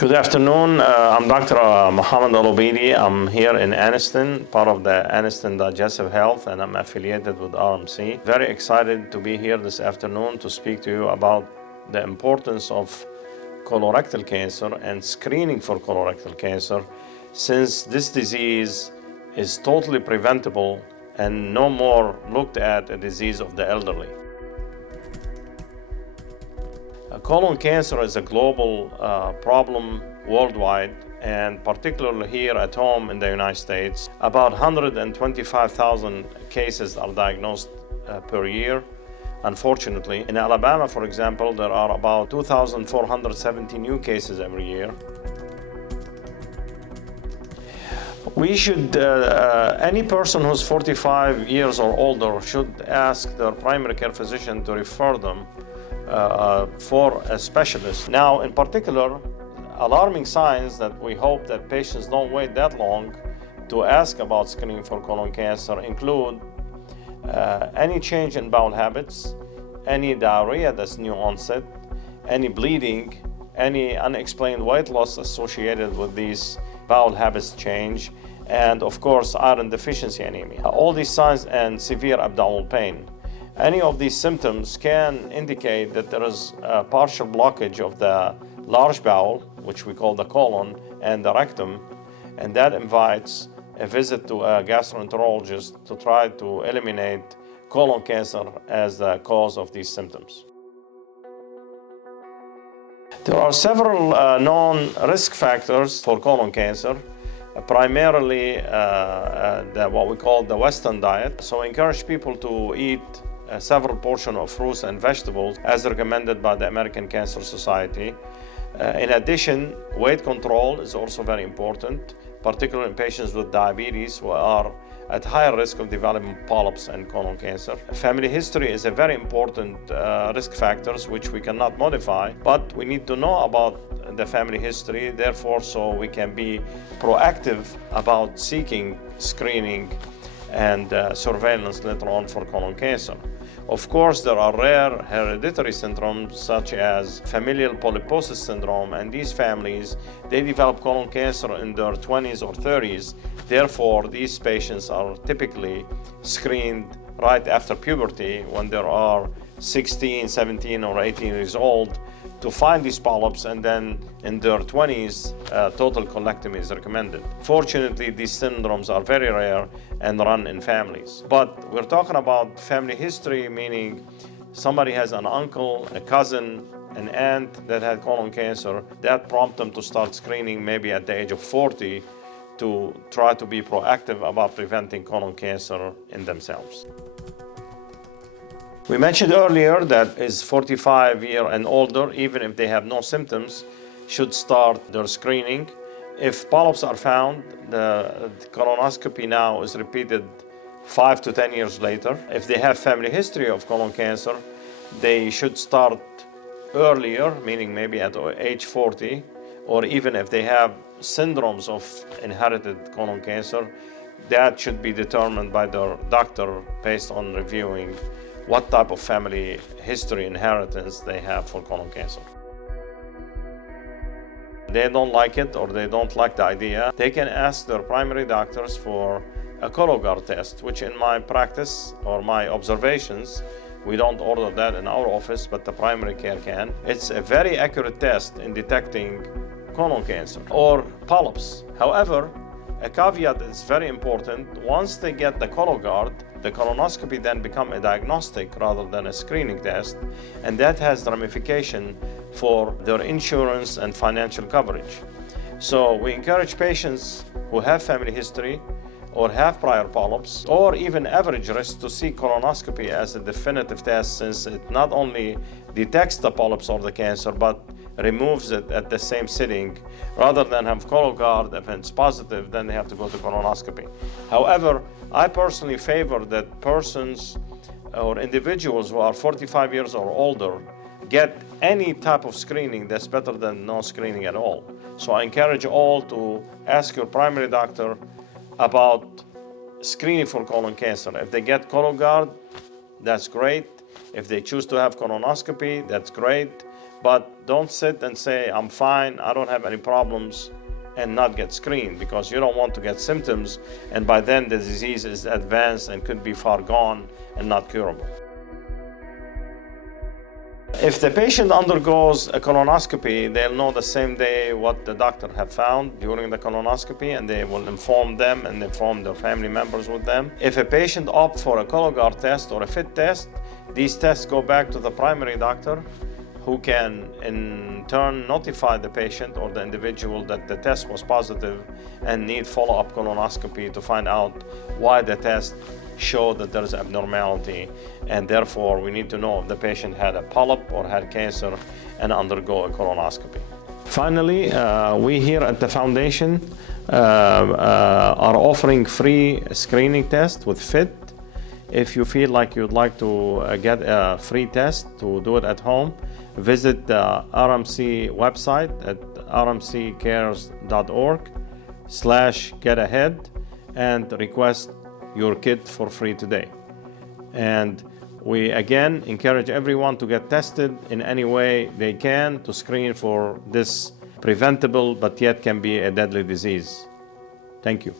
Good afternoon. I'm Dr. Mohamad Eloubeidi. I'm here in Anniston, part of the Anniston Digestive Health, and I'm affiliated with RMC. Very excited to be here this afternoon to speak to you about the importance of colorectal cancer and screening for colorectal cancer, since this disease is totally preventable and no more looked at a disease of the elderly. Colon cancer is a global problem worldwide, and particularly here at home in the United States. About 125,000 cases are diagnosed per year, unfortunately. In Alabama, for example, there are about 2,470 new cases every year. We should, any person who's 45 years or older should ask their primary care physician to refer them for a specialist. Now, in particular, alarming signs that we hope that patients don't wait that long to ask about screening for colon cancer include any change in bowel habits, any diarrhea that's new onset, any bleeding, any unexplained weight loss associated with these bowel habits change, and of course iron deficiency anemia. All these signs and severe abdominal pain. Any of these symptoms can indicate that there is a partial blockage of the large bowel, which we call the colon, and the rectum, and that invites a visit to a gastroenterologist to try to eliminate colon cancer as the cause of these symptoms. There are several known risk factors for colon cancer, primarily what we call the Western diet. So I encourage people to eat several portions of fruits and vegetables as recommended by the American Cancer Society. In addition, weight control is also very important, particularly in patients with diabetes who are at higher risk of developing polyps and colon cancer. Family history is a very important risk factors which we cannot modify, but we need to know about the family history, therefore, so we can be proactive about seeking screening and surveillance later on for colon cancer. Of course, there are rare hereditary syndromes such as familial polyposis syndrome, and these families, they develop colon cancer in their 20s or 30s. Therefore, these patients are typically screened right after puberty when they are 16, 17, or 18 years old to find these polyps, and then in their 20s, total colectomy is recommended. Fortunately, these syndromes are very rare and run in families. But we're talking about family history, meaning somebody has an uncle, a cousin, an aunt that had colon cancer. That prompts them to start screening maybe at the age of 40 to try to be proactive about preventing colon cancer in themselves. We mentioned earlier that is 45 years and older, even if they have no symptoms, should start their screening. If polyps are found, the colonoscopy now is repeated 5 to 10 years later. If they have family history of colon cancer, they should start earlier, meaning maybe at age 40, or even if they have syndromes of inherited colon cancer, that should be determined by their doctor based on reviewing what type of family history inheritance they have for colon cancer. They don't like it or they don't like the idea, they can ask their primary doctors for a Cologuard test, which in my practice or my observations, we don't order that in our office, but the primary care can. It's a very accurate test in detecting colon cancer or polyps. However, a caveat is very important. Once they get the Cologuard, the colonoscopy then become a diagnostic rather than a screening test, and that has ramification for their insurance and financial coverage. So we encourage patients who have family history or have prior polyps or even average risk to seek colonoscopy as a definitive test, since it not only detects the polyps or the cancer but removes it at the same sitting, rather than have Cologuard. If it's positive, then they have to go to colonoscopy. However, I personally favor that persons or individuals who are 45 years or older get any type of screening. That's better than no screening at all. So I encourage all to ask your primary doctor about screening for colon cancer. If they get Cologuard, that's great. If they choose to have colonoscopy, that's great. But don't sit and say, I'm fine, I don't have any problems, and not get screened, because you don't want to get symptoms, and by then the disease is advanced and could be far gone and not curable. If the patient undergoes a colonoscopy, they'll know the same day what the doctor have found during the colonoscopy, and they will inform them and inform their family members with them. If a patient opts for a Cologuard test or a FIT test, these tests go back to the primary doctor, who can in turn notify the patient or the individual that the test was positive and need follow-up colonoscopy to find out why the test showed that there is abnormality, and therefore we need to know if the patient had a polyp or had cancer and undergo a colonoscopy. Finally, we here at the foundation are offering free screening tests with FIT. If you feel like you'd like to get a free test to do it at home, visit the RMC website at rmccares.org/getahead and request your kit for free today. And we again encourage everyone to get tested in any way they can to screen for this preventable but yet can be a deadly disease. Thank you.